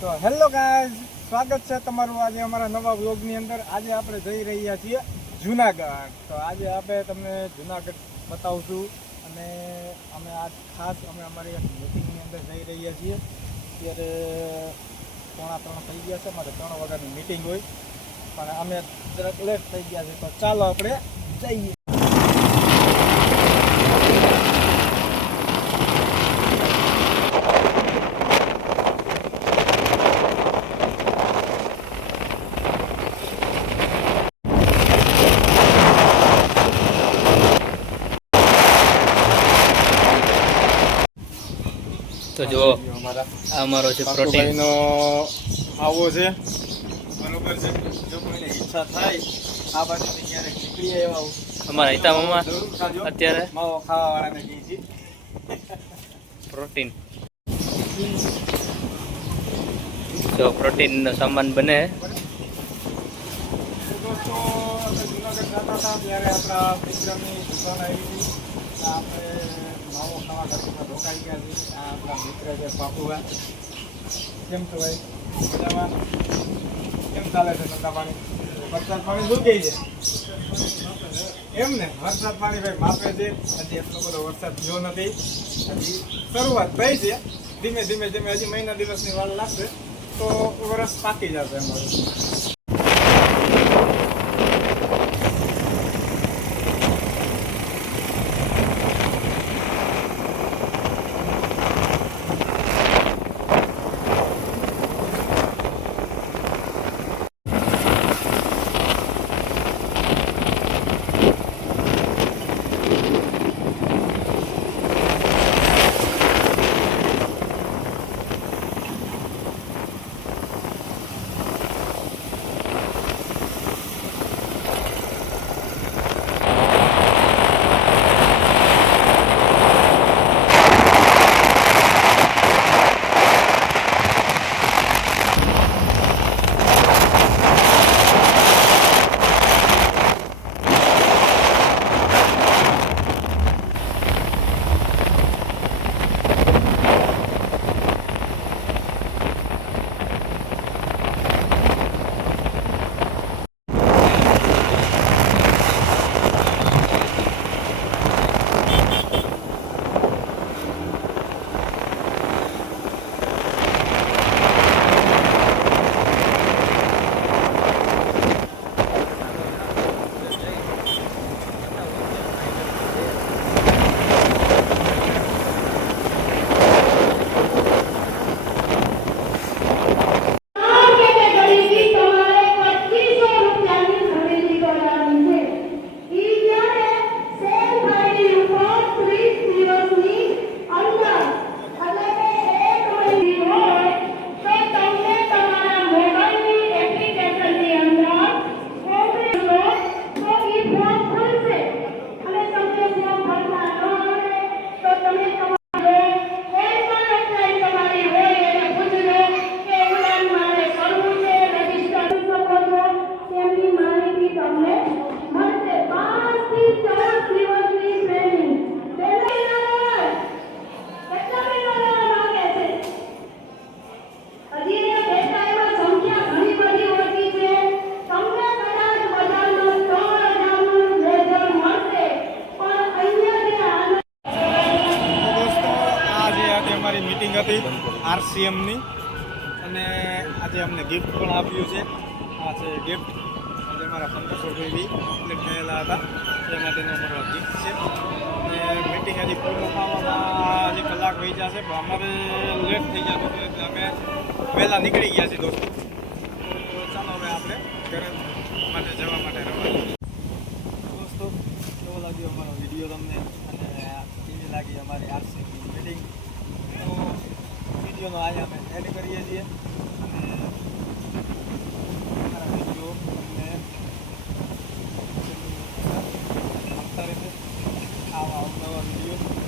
તો hello guys, સ્વાગત છે તમારું આજે અમારા નવા વ્લોગની અંદર. આજે આપણે જઈ રહ્યા છીએ જુનાગઢ. તો આજે આપણે તમને જુનાગઢ બતાવશું અને અમે આજ ખાસ અમારી એક મિટિંગની અંદર જઈ રહ્યા છીએ. અત્યારે 2:45 થઈ ગયા છે, મારે 3 વાગ્યાની મિટિંગ હોય પણ અમે જરાક લેટ થઈ ગયા છે. તો ચાલો આપણે જઈએ. તો જો આ અમારો છે પ્રોટીન નો આવો છે, બરોબર છે. જો કોઈને ઈચ્છા થાય આ બાજુથી ક્યારેક નીકળી આવ્યા અમારા હિતામાં જરૂર ખાજો. અત્યારે માવો ખાવા વાળાને કહી છે પ્રોટીન. જો પ્રોટીનનો સામાન બને. દોસ્તો આપણે જુનાગઢ જતા હતા ત્યારે આપણા મિત્રની દુકાન આવી હતી. આપણે માવો ખાવા કરતા રોકાઈ ગયા છીએ. આ આપણા મિત્ર છે બાપુભાઈ. કેમ છો ભાઈ? મજામાં? કેમ ચાલે છે ધંધા પાણી? વરસાદ પાણી શું કહે છે? એમ ને, વરસાદ પાણી ભાઈ માપે છે. હજી એટલો બધો વરસાદ થયો નથી, હજી શરૂઆત થઈ છે. ધીમે ધીમે હજી મહિના દિવસની વાર લાગશે તો વરસ પાકી જશે અમારું. મીટિંગ હતી આરસીએમની અને આજે અમને ગિફ્ટ પણ આપ્યું છે. આ છે ગિફ્ટ. આજે અમારા 1500 ભાઈ કમ્પ્લીટ થયેલા હતા, એ માટેનો અમારો ગિફ્ટ છે. અને મીટિંગ હજી પૂરું થવામાં હજી કલાક વહી જશે, પણ અમારે લેટ થઈ જતું હતું એટલે અમે વહેલા નીકળી ગયા છીએ દોસ્તો. તો ચાલો હવે આપણે ઘરે માટે જવા માટે રવાના. દોસ્તો, કેવો લાગ્યો અમારો વિડીયો તમને અને કેવી લાગી અમારી આરસીએમની મીટિંગ? તો વિડીયોનો આજે અમે એડ કરીએ છીએ અને અમારા વિડીયો તમને આવતા રહેશે. આવા નવા વિડીયો